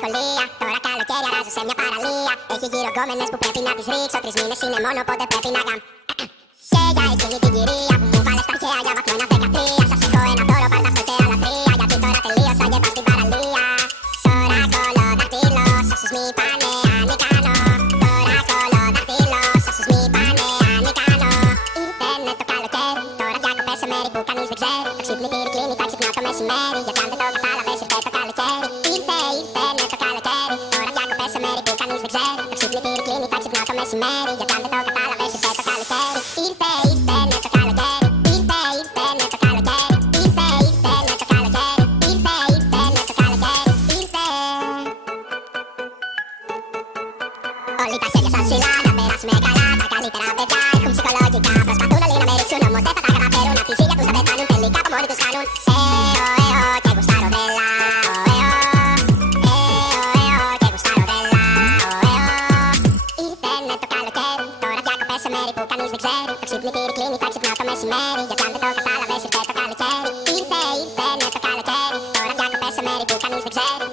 σχολεία. Τώρα καλοκαίρι αράζω σε μια παραλία. Έχει γύρω γκόμενες που πρέπει να τις ρίξω. 3 μήνες είναι μόνο, πότε πρέπει να γαμ. Και για εκείνη την κυρία που μου βάλε στα αρχαία για βαθμό 1-13. Σας έχω ένα δώρο, πάρ' τα φωτέα λατρεία. Γιατί τώρα τελείωσα και πάω στην παραλία. Τώρα κόλλω δαχτυλό, όσους μη πάνε ανικανό. Τώρα κόλλω δαχτυλό, όσους μη πάνε ανικανό. Ήρθανε το καλοκαίρι, τώρα διακοπές σε μέρη που κανείς δεν ξέρει. Το ξυπνητήρι κλείνει, θα ξυπνάω το μεσημέρι. Γιατί αν δεν το κατάλαβες, ήρθε το καλοκαίρι. Ήρθανε το καλοκαίρι, τώρα διακοπές σε μέρη που κανείς δεν ξέρει. Το ξυπνητήρι κλείνει, θα ξυπνάω το μεσημέρι. Γιατί αν δεν το κατάλαβες, ήρθε το καλοκαίρι. Ήρθανε το καλοκαίρι, ήρθανε το καλοκαίρι. Ήρθανε το καλοκαίρι, ήρθανε το καλοκαίρι. Όλοι τα χέρια σας ψηλά, να περάσουμε καλά. Τα καλύτερα παιδιά έχουν ψυχολογικά. Προσπαθούν όλοι να με ρίξουν, όμως δεν θα τα καταφέρουν. Απ' τη ζήλια τους θα πεθάνουν, τελικά από μόνοι τους κάνουν. Και γουστάρω τρελά. Και γουστάρω τρελά. Ήρθανε το καλοκαίρι, τώρα διακοπές σε μέρη που κανείς δεν ξέρει. Το ξυπνητήρι κλείνει, θα ξυπνάω το μεσημέρι. Γιατί αν δεν το κατάλαβες, ήρθε το καλοκαίρι. Ήρθανε το καλοκαίρι, τώρα διακοπές σε μέρη που κανείς δεν ξέρει.